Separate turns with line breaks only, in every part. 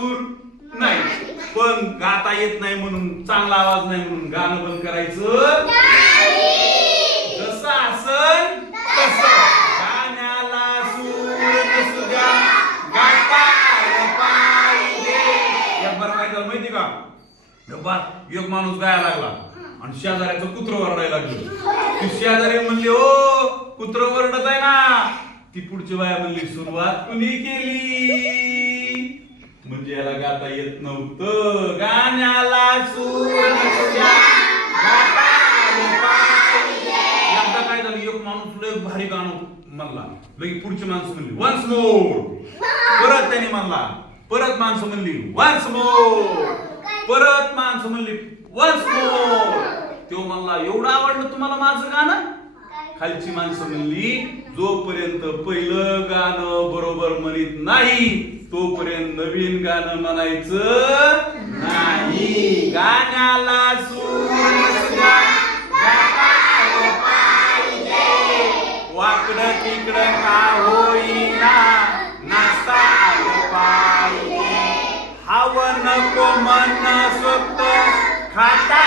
सूर नाही. पण गाता येत नाही म्हणून चांगला आवाज नाही म्हणून गाणं बंद करायचं. जसं असं तस. गाण्याला सूर गाता पाहिजे. या बरं काय झालं माहिती का? बाबा एक माणूस गायला लागला आणि शेजाऱ्याचं कुत्र वरडायला लागलं. ती शेजारी म्हणली ओ कुत्र वरडत आहे ना. ती पुढची बाया म्हणली सुरुवात कुणी केली? म्हणजे याला गाता येत नव्हतं. गाण्याला सूर गाता एकदा काय झालं? एक माणूस लय भारी गाणं म्हणला. लगे पुढची माणसं म्हणली वन्स मोर परत त्याने म्हणला परत माणसं म्हणली वन्स मोर परत माणसं म्हणली वन्स मोर तो म्हणला एवढं आवडलं तुम्हाला माझं गाणं? खालची माणसं म्हणली जोपर्यंत पहिलं गाणं बरोबर म्हणत नाही तोपर्यंत नवीन गाणं म्हणायचं नाही. गाण्याला सूर तिकड वाकडं तिकडं का होईना नाचता पाहिजे. हवं नको मन स्वत खाता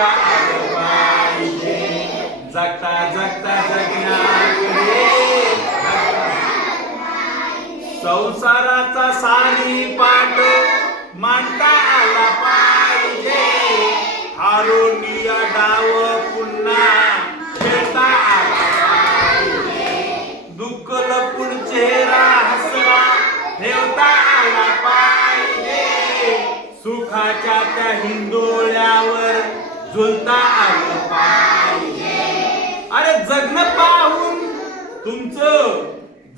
जगता जगता जगता जगण्याकडे संसाराचा सारी पाठ मांडता आला पाहिजे. आरोनिया डाव झुलता आलं पाहिजे. अरे जगण पाहून तुमचं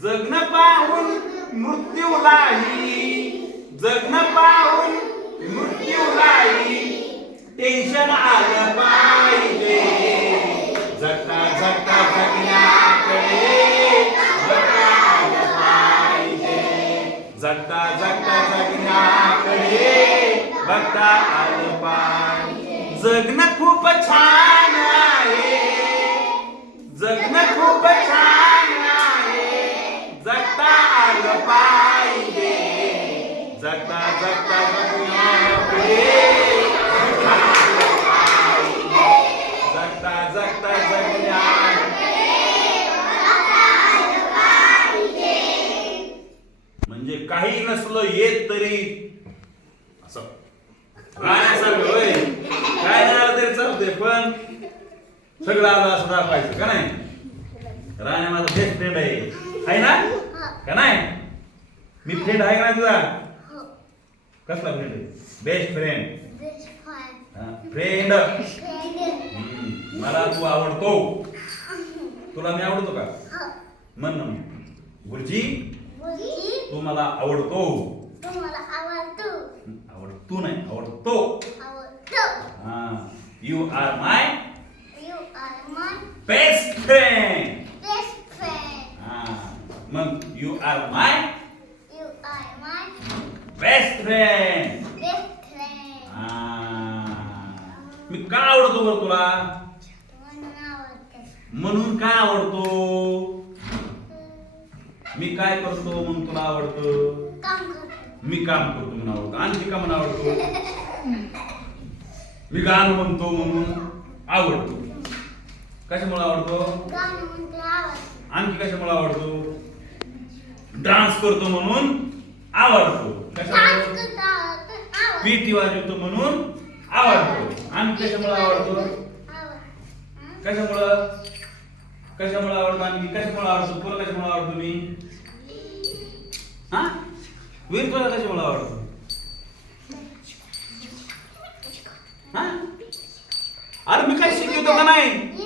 जगण पाहून मृत्यू मृत्यूलाही जगण पाहून मृत्यू मृत्यूलाही टेन्शन आलं पाहिजे. जगता जगता जगण्याकडे. जगता आलं पाहिजे. जगता जगता जगण्याकडे. बघता आलं पाहिजे. जगन खूप छान आहे. जगणं खूप छान आहे. जगता आलं पाहिजे. जगता जगता जगता जगता जगता म्हणजे काही नसलं येत तरी असं राहण्यासारखं होय काय नाही आलं तरी चालतंय पण सगळं आलं असं दाखवायचं का नाही? राण्या माझा बेस्ट फ्रेंड आहे. आहे ना? का नाही? मी फ्रेंड आहे का नाही तुझा? कसला फ्रेंड आहे? बेस्ट फ्रेंड फ्रेंड मला तू आवडतो. तुला मी आवडतो का? म्हण ना. गुरुजी तू मला आवडतो. आवडतो नाही आवडतो. हा you are my best friend हा मग you are my best friend मी का आवडतो बरं तुला? म्हणून काय आवडतो? मी काय करतो म्हणून तुला आवडतं? मी काम करतो म्हणून आवडतो. आणखी का म्हणून आवडतो? मी गाणं म्हणतो म्हणून आवडतो. कशामुळे आवडतो? आणखी कशामुळे आवडतो? डान्स करतो म्हणून आवडतो. कशामुळे? वाजवतो म्हणून आवडतो. आणखी कशामुळे आवडतो? कशामुळं? कशामुळे आवडतो आणखी? कशामुळे आवडतो? तुला कशामुळे आवडतो मी? हा? वीर तुला कशामुळे आवडतो? हा? अरे मी काय शिकवतो का नाही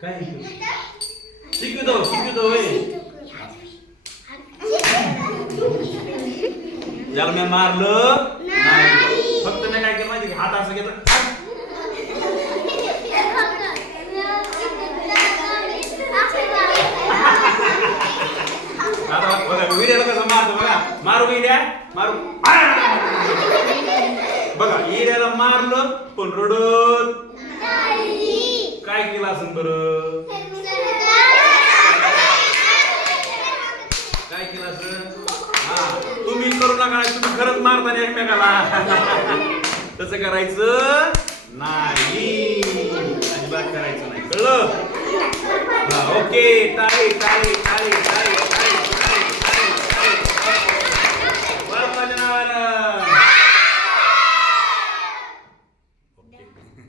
काय शिकवतो शिकवतो होय ज्याला मी मारलं नाही. फक्त मी काय केलं माहिती का? हात असं घेतलं आता बघा विड्याला कसं मारतो बघा. मारू विड्या? मारू! बघा मारलं पण रडत. काय केलं असं बरं काय केलं असं हा तुम्ही करू नका तुम्ही खरंच मारता नाही एकमेकाला तसं करायचं नाही अजिबात करायचं नाही कळलं हा ओके टाळी टाळी